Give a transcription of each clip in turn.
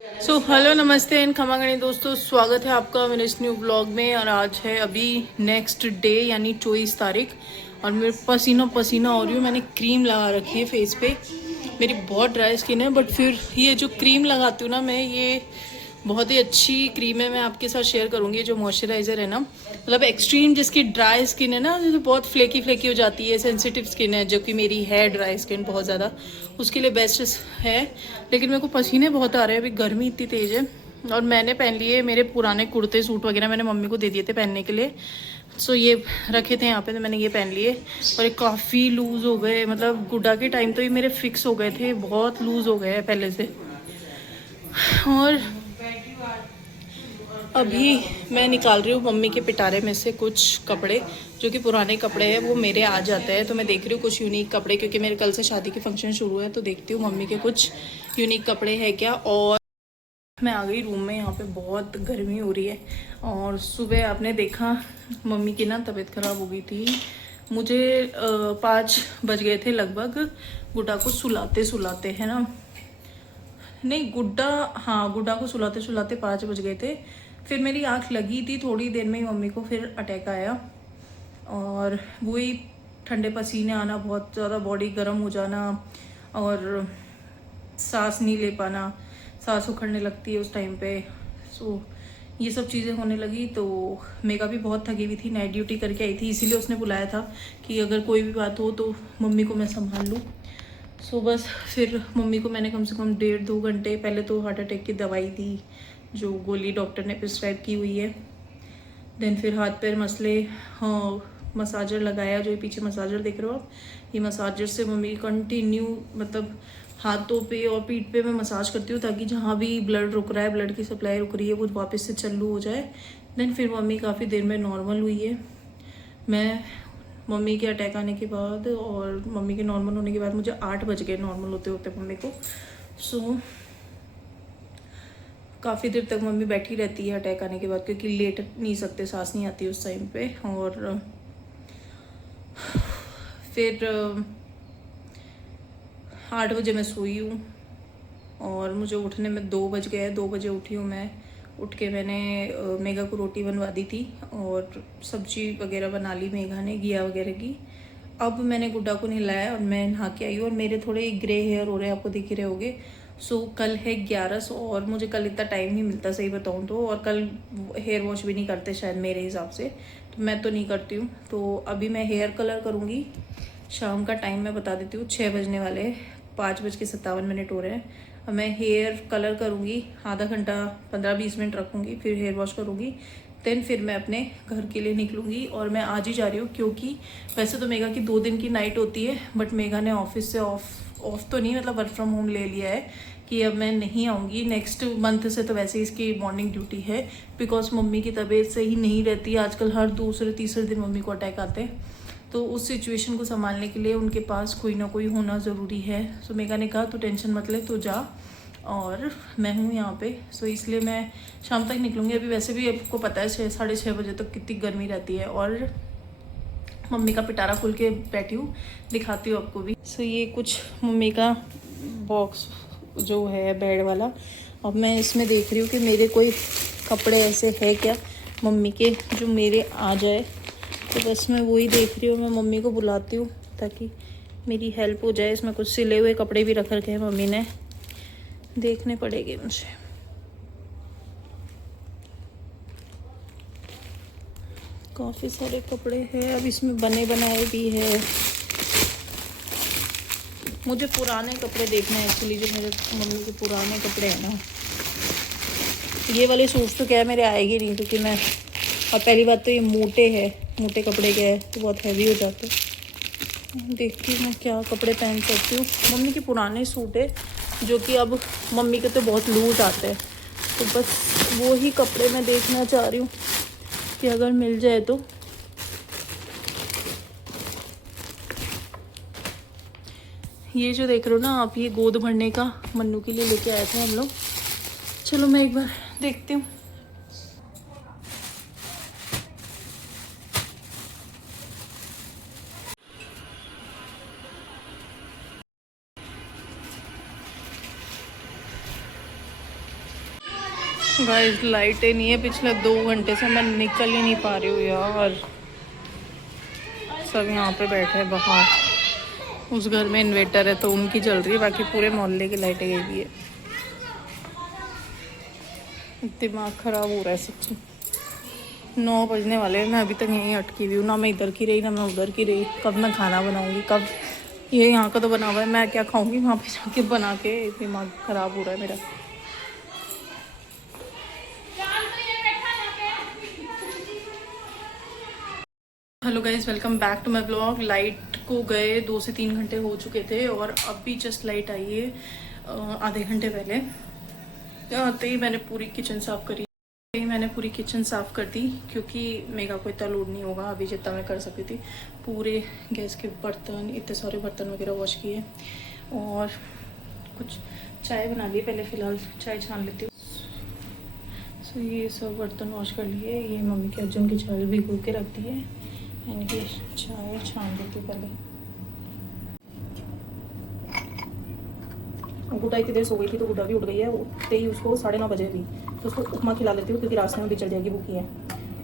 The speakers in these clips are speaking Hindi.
हेलो नमस्ते एंड खमा गणी दोस्तों, स्वागत है आपका मेरे इस न्यू ब्लॉग में। और आज है अभी नेक्स्ट डे यानी 24 तारीख और मेरे पसीना पसीना हो रही हूँ। मैंने क्रीम लगा रखी है फेस पे। मेरी बहुत ड्राई स्किन है, बट फिर ये जो क्रीम लगाती हूँ ना मैं, ये बहुत ही अच्छी क्रीम है। मैं आपके साथ शेयर करूँगी। जो मॉइस्चराइज़र है ना, मतलब एक्सट्रीम जिसकी ड्राई स्किन है ना, जो बहुत फ्लेकी फ्लेकी हो जाती है, सेंसिटिव स्किन है, जो कि मेरी है ड्राई स्किन बहुत ज़्यादा, उसके लिए बेस्ट है। लेकिन मेरे को पसीने बहुत आ रहे हैं, अभी गर्मी इतनी तेज़ है। और मैंने पहन लिए मेरे पुराने कुर्ते सूट वगैरह, मैंने मम्मी को दे दिए थे पहनने के लिए। सो ये रखे थे यहाँ पे, तो मैंने ये पहन लिए। और ये काफ़ी लूज़ हो गए, मतलब गुड्डा के टाइम तो ये मेरे फिक्स हो गए थे, बहुत लूज़ हो गए हैं पहले से। और अभी मैं निकाल रही हूँ मम्मी के पिटारे में से कुछ कपड़े, जो कि पुराने कपड़े हैं, वो मेरे आ जाते हैं। तो मैं देख रही हूँ कुछ यूनिक कपड़े, क्योंकि मेरे कल से शादी के फंक्शन शुरू है। तो देखती हूँ मम्मी के कुछ यूनिक कपड़े हैं क्या। और मैं आ गई रूम में। यहाँ पे बहुत गर्मी हो रही है। और सुबह आपने देखा मम्मी की ना तबीयत ख़राब हो गई थी। मुझे 5 बज गए थे लगभग, गुड्डा को सुलाते सुलाते, है ना। नहीं, गुड्डा, हाँ, गुड्डा को सुलाते सुलाते 5 बज गए थे। फिर मेरी आँख लगी थी, थोड़ी देर में ही मम्मी को फिर अटैक आया। और वही ठंडे पसीने आना, बहुत ज़्यादा बॉडी गर्म हो जाना, और सांस नहीं ले पाना, सांस उखड़ने लगती है उस टाइम पे। सो ये सब चीज़ें होने लगी। तो मेगा भी बहुत थकी हुई थी, नाइट ड्यूटी करके आई थी, इसीलिए उसने बुलाया था कि अगर कोई भी बात हो तो मम्मी को मैं संभाल लूँ। सो बस फिर मम्मी को मैंने कम से कम 1.5-2 घंटे पहले तो हार्ट अटैक की दवाई दी, जो गोली डॉक्टर ने प्रिस्क्राइब की हुई है। देन फिर हाथ पैर मसले, हाँ, मसाजर लगाया, जो ये पीछे मसाजर देख रहे हो आप, ये मसाजर से मम्मी कंटिन्यू, मतलब हाथों पे और पीठ पे मैं मसाज करती हूँ, ताकि जहाँ भी ब्लड रुक रहा है, ब्लड की सप्लाई रुक रही है, वो वापस से चालू हो जाए। देन फिर मम्मी काफ़ी देर में नॉर्मल हुई है। मैं मम्मी के अटैक आने के बाद और मम्मी के नॉर्मल होने के बाद मुझे 8 बज गए नॉर्मल होते होते मम्मी को। सो काफ़ी देर तक मम्मी बैठी रहती है अटैक आने के बाद, क्योंकि लेट नहीं सकते, सांस नहीं आती उस टाइम पे। और फिर 8 बजे मैं सोई हूँ और मुझे उठने में 2 बज गए। 2 बजे उठी हूँ मैं। उठ के मैंने मेघा को रोटी बनवा दी थी और सब्जी वगैरह बना ली मेघा ने, घिया वगैरह की। अब मैंने गुड्डा को नहलाया और मैं नहा के आई हूँ। और मेरे थोड़े ग्रे हेयर हो रहे हैं, आपको दिख ही रहे होगे। सो कल है 11 और मुझे कल इतना टाइम नहीं मिलता, सही बताऊँ तो। और कल हेयर वॉश भी नहीं करते शायद, मेरे हिसाब से, तो मैं तो नहीं करती हूँ। तो अभी मैं हेयर कलर करूँगी। शाम का टाइम मैं बता देती हूँ, 6 बजने वाले, 5:57 हो रहे हैं। अब मैं हेयर कलर करूँगी, आधा घंटा 15-20 मिनट रखूँगी, फिर हेयर वॉश करूँगी। देन फिर मैं अपने घर के लिए निकलूँगी। और मैं आज ही जा रही हूँ, क्योंकि वैसे तो मेघा की 2 दिन की नाइट होती है, बट मेघा ने ऑफिस से ऑफ तो नहीं, मतलब वर्क फ्रॉम होम ले लिया है कि अब मैं नहीं आऊँगी। नेक्स्ट मंथ से तो वैसे ही इसकी मॉर्निंग ड्यूटी है, बिकॉज मम्मी की तबीयत सही नहीं रहती आजकल। हर दूसरे तीसरे दिन मम्मी को अटैक आते हैं। तो उस सिचुएशन को संभालने के लिए उनके पास कोई ना कोई होना ज़रूरी है। सो मेघा ने कहा, तो टेंशन मत ले, तो जा, और मैं हूँ यहाँ पे। सो इसलिए मैं शाम तक निकलूँगी। अभी वैसे भी आपको पता है 6-6:30 बजे तक कितनी गर्मी रहती है। और मम्मी का पिटारा खोल के बैठी हूँ, दिखाती हूँ आपको भी। सो ये कुछ मम्मी का बॉक्स जो है बेड वाला। अब मैं इसमें देख रही हूँ कि मेरे कोई कपड़े ऐसे है क्या मम्मी के जो मेरे आ जाए। तो बस मैं वही देख रही हूँ। मैं मम्मी को बुलाती हूँ ताकि मेरी हेल्प हो जाए। इसमें कुछ सिले हुए कपड़े भी रख रखे हैं मम्मी ने, देखने पड़ेंगे मुझे। काफ़ी सारे कपड़े हैं। अब इसमें बने बनाए भी है। मुझे पुराने कपड़े देखने हैं एक्चुअली, जो मेरे मम्मी के पुराने कपड़े हैं ना। ये वाले सूट तो क्या है, मेरे आएंगे नहीं, क्योंकि मैं, और पहली बात तो ये मोटे हैं, मोटे कपड़े के हैं तो बहुत हैवी हो जाते हैं। देखती हूँ मैं क्या कपड़े पहन सकती हूँ। मम्मी के पुराने सूट है, जो कि अब मम्मी के तो बहुत लूज आते हैं। तो बस वो ही कपड़े मैं देखना चाह रही हूँ कि अगर मिल जाए तो। ये जो देख रहे हो ना आप, ये गोद भरने का मन्नू के लिए लेके आए थे हम लोग। चलो मैं एक बार देखती हूँ। गाइस लाइटें नहीं है, पिछले 2 घंटे से मैं निकल ही नहीं पा रही हूँ यार। सब यहाँ पे बैठे हैं बाहर। उस घर में इन्वर्टर है तो उनकी जल रही है, बाकी पूरे मोहल्ले की लाइटें गई हुई है। दिमाग खराब हो रहा है सच्ची। 9 बजने वाले हैं, मैं अभी तक यहीं अटकी हुई हूँ। ना मैं इधर की रही ना मैं उधर की रही। कब मैं खाना बनाऊँगी, कब ये यहाँ का तो बना हुआ है, मैं क्या खाऊँगी वहाँ पे जाके बना के। दिमाग ख़राब हो रहा है मेरा। Hello guys, welcome back to my blog. Light को गए 2 से 3 घंटे हो चुके थे और अभी जस्ट लाइट आई है आधे घंटे पहले। आते ही मैंने पूरी किचन साफ़ करी। मैंने पूरी किचन साफ़ कर दी क्योंकि मेगा को इतना लोड नहीं होगा अभी जितना मैं कर सकती थी। पूरे गैस के बर्तन, इतने सारे बर्तन वगैरह वॉश किए और कुछ चाय बना ली। पहले फ़िलहाल चाय छान लेती हूँ। सो ये सब बर्तन वॉश कर लिए। ये मम्मी के अर्जुन की चाय भिगो के रख दी है। इनकी चाय छान लेती हूँ पहले। गुड्डा इतनी देर सो गई थी तो गुड्डा भी उठ गई है। उठते ही उसको 9:30 बजे भी तो उसको उपमा खिला लेती हूँ क्योंकि रास्ते में भी चल जाएगी, भूखी है।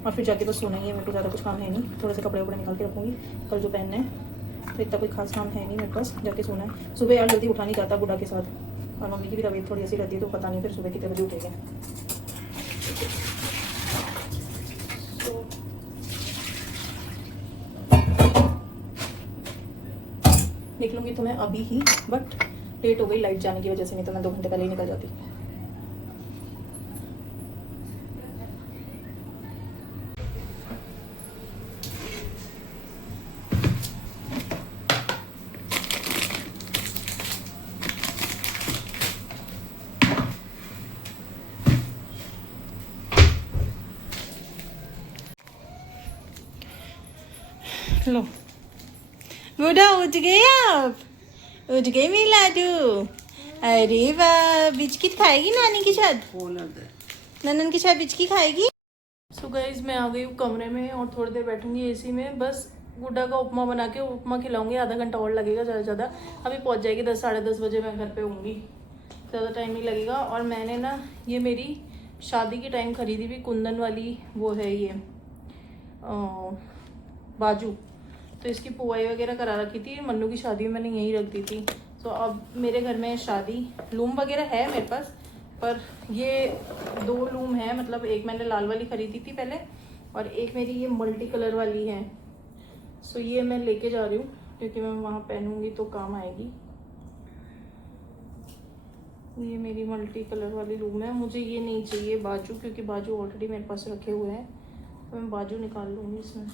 और फिर जाके बस सोना ही है। मेरे को ज़्यादा कुछ काम है नहीं। थोड़े से कपड़े वपड़े निकाल के रखूँगी कल जो पहनने हैं, तो इतना कोई खास काम है नहीं मेरे पास। जाके सोना है। सुबह यार जल्दी उठा नहीं जाता गुड्डा के साथ, और मम्मी की भी तबीयत थोड़ी ऐसी रहती है तो पता नहीं फिर सुबह कितने बजे उठेंगे। निकलूँगी तो मैं अभी ही, बट लेट हो गई लाइट जाने की वजह से, नहीं तो मैं 2 घंटे पहले ही निकल जाती। लो बूढ़ा उठ गए, आप उठ गए मेरी लाडू। अरे वाह, बिस्किट खाएगी नानी के साथ? ननन के साथ बिस्किट खाएगी। सो गाइज मैं आ गई हूँ कमरे में और थोड़ी देर बैठूंगी एसी में। बस गुड्डा का उपमा बना के उपमा खिलाऊंगी। आधा घंटा और लगेगा ज़्यादा से ज़्यादा। अभी पहुँच जाएगी 10 साढ़े 10 बजे मैं घर पे होंगी, ज़्यादा टाइम नहीं लगेगा। और मैंने ना ये मेरी शादी के टाइम खरीदी हुई कुंदन वाली वो है ये बाजू, तो इसकी पुआई वगैरह करा रखी थी। मन्नू की शादी में मैंने यहीं रख दी थी। तो अब मेरे घर में शादी लूम वगैरह है मेरे पास, पर ये 2 लूम है। मतलब एक मैंने लाल वाली खरीदी थी पहले और एक मेरी ये मल्टी कलर वाली है। सो ये मैं लेके जा रही हूँ क्योंकि मैं वहाँ पहनूंगी तो काम आएगी। ये मेरी मल्टी कलर वाली लूम है। मुझे ये नहीं चाहिए बाजू, क्योंकि बाजू ऑलरेडी मेरे पास रखे हुए हैं, तो मैं बाजू निकाल लूँगी इसमें।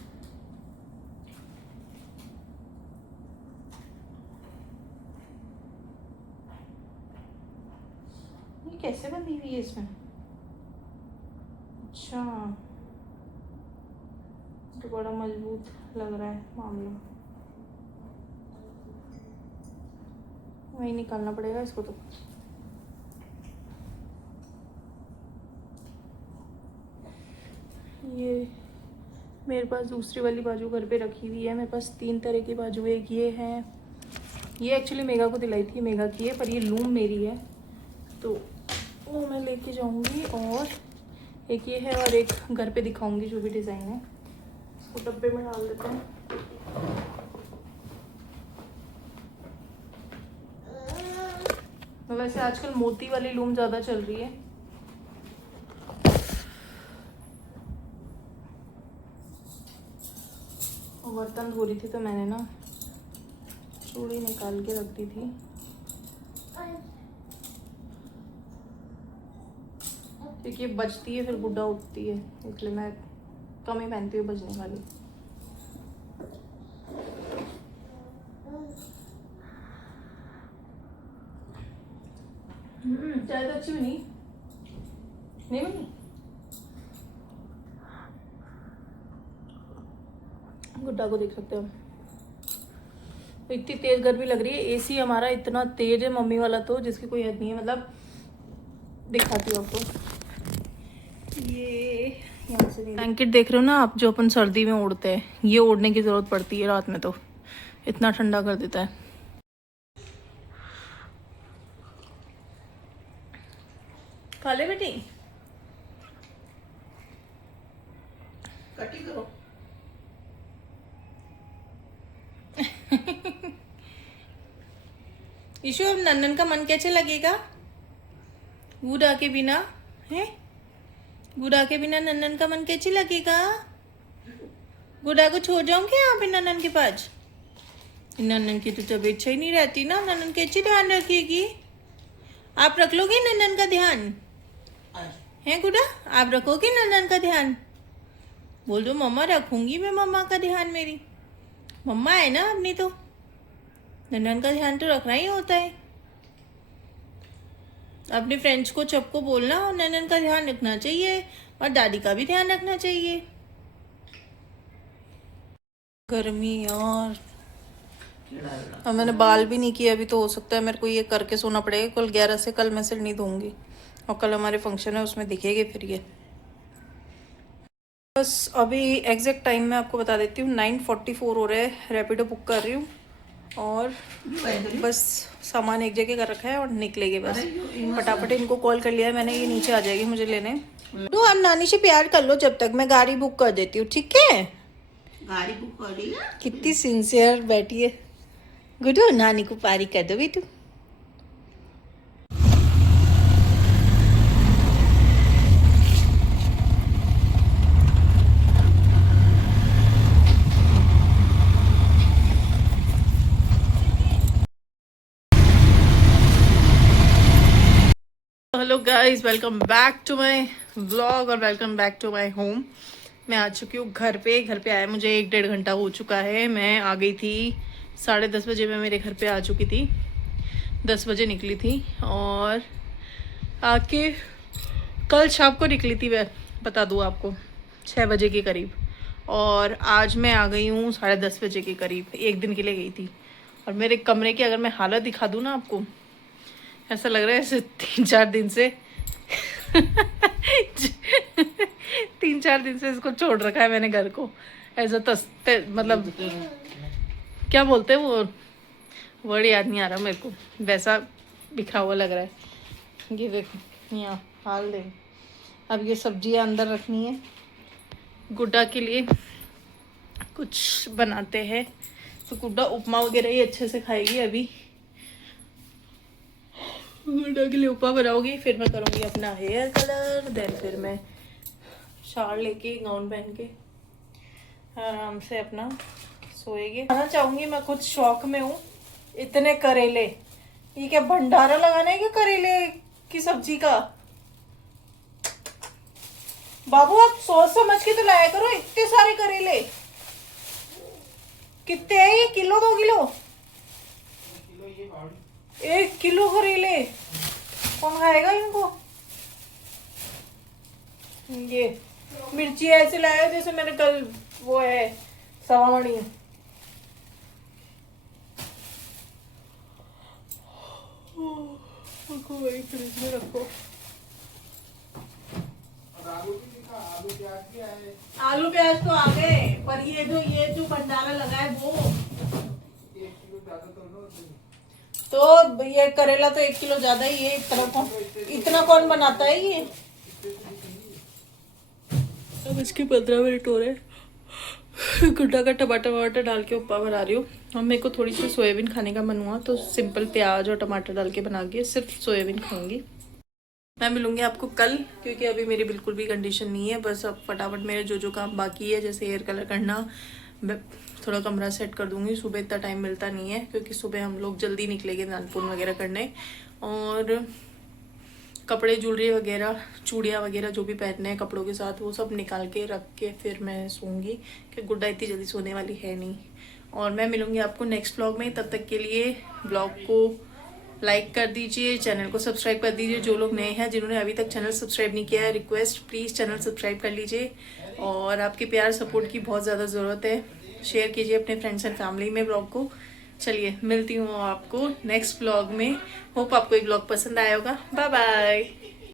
ये कैसे बंधी हुई है इसमें? अच्छा, तो बड़ा मजबूत लग रहा है मामला। वही निकालना पड़ेगा इसको। तो ये मेरे पास दूसरी वाली बाजू घर पे रखी हुई है। मेरे पास 3 तरह की बाजू। एक ये है, ये एक्चुअली मेगा को दिलाई थी, मेगा की है, पर ये लूम मेरी है तो वो मैं लेके जाऊंगी। और एक ये है और एक घर पे दिखाऊंगी जो भी डिज़ाइन है। इसको डब्बे में डाल देते हैं। वैसे आजकल मोती वाली लूम ज़्यादा चल रही है। बर्तन धो रही थी तो मैंने ना चूड़ी निकाल के रख दी थी। क्योंकि ये बजती है फिर गुड्डा उठती है, इसलिए मैं कम ही पहनती हूँ बजने वाली। चाय तो अच्छी बनी नहीं बनी? गुड्डा को देख सकते हो, इतनी तेज गर्मी लग रही है। एसी हमारा इतना तेज है मम्मी वाला तो जिसकी कोई हद नहीं है। मतलब दिखाती हूँ आपको। ये यहाँ से ब्लैंकेट देख रहे हो ना आप, जो अपन सर्दी में ओढ़ते हैं, ये ओढ़ने की ज़रूरत पड़ती है रात में, तो इतना ठंडा कर देता है। खा ले बेटी। कटी करो। ईशु अब नन्नन का मन कैसे लगेगा गुड़ा के बिना? है गुड़ा के बिना नन्नन का मन कैसे लगेगा? गुड़ा को छोड़ जाऊं क्या यहाँ पे नन्नन के पास? नन्नन की तो तबीयत सही नहीं रहती ना, नन्नन कैसे ध्यान रखेगी? आप रख लोगे नन्नन का ध्यान? है गुड़ा, आप रखोगे नन्नन का ध्यान? बोल दो मम्मा रखूंगी मैं मम्मा का ध्यान, मेरी मम्मा है ना अपनी, तो नन्नन का ध्यान तो रखना ही होता है। अपने फ्रेंड्स को सबको बोलना और नन्नन का ध्यान रखना चाहिए और दादी का भी ध्यान रखना चाहिए। गर्मी यार, अब मैंने बाल भी नहीं किए अभी, तो हो सकता है मेरे को ये करके सोना पड़ेगा। कल 11 से कल मैं सिर नहीं धोऊंगी और कल हमारे फंक्शन है, उसमें दिखेगी फिर ये। बस अभी एग्जैक्ट टाइम मैं आपको बता देती हूँ, 9:44 हो रहे हैं। रैपिडो बुक कर रही हूँ और बस सामान एक जगह कर रखा है और निकलेंगे बस फटाफट। इनको कॉल कर लिया है मैंने, ये नीचे आ जाएगी मुझे लेने। तो आप नानी से प्यार कर लो जब तक मैं गाड़ी बुक कर देती हूँ, ठीक है? गाड़ी बुक कर रही है। कितनी सिंसियर बैठी है गुड्डू, नानी को पारी कर दो बेटू। Hello guys, welcome back to my vlog और welcome back to my home. मैं आ चुकी हूँ घर पे आया मुझे 1-1.5 घंटा हो चुका है। मैं आ गई थी 10:30 बजे, मैं मेरे घर पे आ चुकी थी। 10 बजे निकली थी और आके कल शाम को निकली थी, मैं बता दूँ आपको 6 बजे के करीब, और आज मैं आ गई हूँ 10:30 बजे के करीब। एक दिन के लिए गई थी और मेरे कमरे की अगर मैं हालत दिखा दूँ ना आपको, ऐसा लग रहा है ऐसे 3-4 दिन से 3-4 दिन से इसको छोड़ रखा है मैंने घर को। ऐसा मतलब क्या बोलते हैं वो वर्ड, याद नहीं आ रहा मेरे को, वैसा बिखरा हुआ लग रहा है। ये देखो यहाँ हाल दे। अब ये सब्जियां अंदर रखनी है, गुड्डा के लिए कुछ बनाते हैं, तो गुड्डा उपमा वगैरह ही अच्छे से खाएगी। अभी गुड्डा के लिए उपमा बनाऊंगी, फिर मैं करूँगी अपना हेयर कलर, देन फिर मैं शाल लेके गाउन पहन के आराम से अपना सोएगी। खाना चाहूँगी मैं, कुछ शौक में हूँ। इतने करेले, ये क्या भंडारा लगाना है क्या करेले की सब्जी का? बाबू आप सोच समझ के तो लाया करो, इतने सारे करेले कितने हैं ये? Kilo 2 kilo? 1 किलो करेले कौन खाएगा इनको? ये मिर्ची ऐसे लाया जैसे मैंने कल वो है सवामणी। वही फ्रिज में रखो। आलू प्याज तो आ गए, पर ये जो भंडारा लगा है वो तो ये करेला तो 1 किलो ज्यादा ही है। इतना कौन बनाता है ये? अब इसके 15 मिनट हो रहे। गुड्डा का टमाटर वमाटर डाल के उपमा बना रही हूँ और मेरे को थोड़ी सी सोयाबीन खाने का मन हुआ, तो सिंपल प्याज और टमाटर डाल के बना के सिर्फ सोयाबीन खाऊंगी। मैं मिलूंगी आपको कल, क्योंकि अभी मेरी बिल्कुल भी कंडीशन नहीं है। बस अब फटाफट मेरे जो काम बाकी है, जैसे हेयर कलर करना, थोड़ा कमरा सेट कर दूंगी। सुबह इतना टाइम मिलता नहीं है, क्योंकि सुबह हम लोग जल्दी निकलेंगे नानपुर वगैरह करने, और कपड़े ज्वेलरी वगैरह चूड़ियाँ वगैरह जो भी पहनने हैं कपड़ों के साथ, वो सब निकाल के रख के फिर मैं सोऊंगी, कि गुड्डा इतनी जल्दी सोने वाली है नहीं। और मैं मिलूंगी आपको नेक्स्ट व्लॉग में। तब तक के लिए व्लॉग को लाइक कर दीजिए, चैनल को सब्सक्राइब कर दीजिए। जो लोग नए हैं, जिन्होंने अभी तक चैनल सब्सक्राइब नहीं किया है, रिक्वेस्ट प्लीज़ चैनल सब्सक्राइब कर लीजिए। और आपके प्यार सपोर्ट की बहुत ज़्यादा ज़रूरत है। शेयर कीजिए अपने फ्रेंड्स एंड फैमिली में व्लॉग को। चलिए मिलती हूँ आपको नेक्स्ट व्लॉग में। होप आपको ये व्लॉग पसंद आया होगा। Bye bye.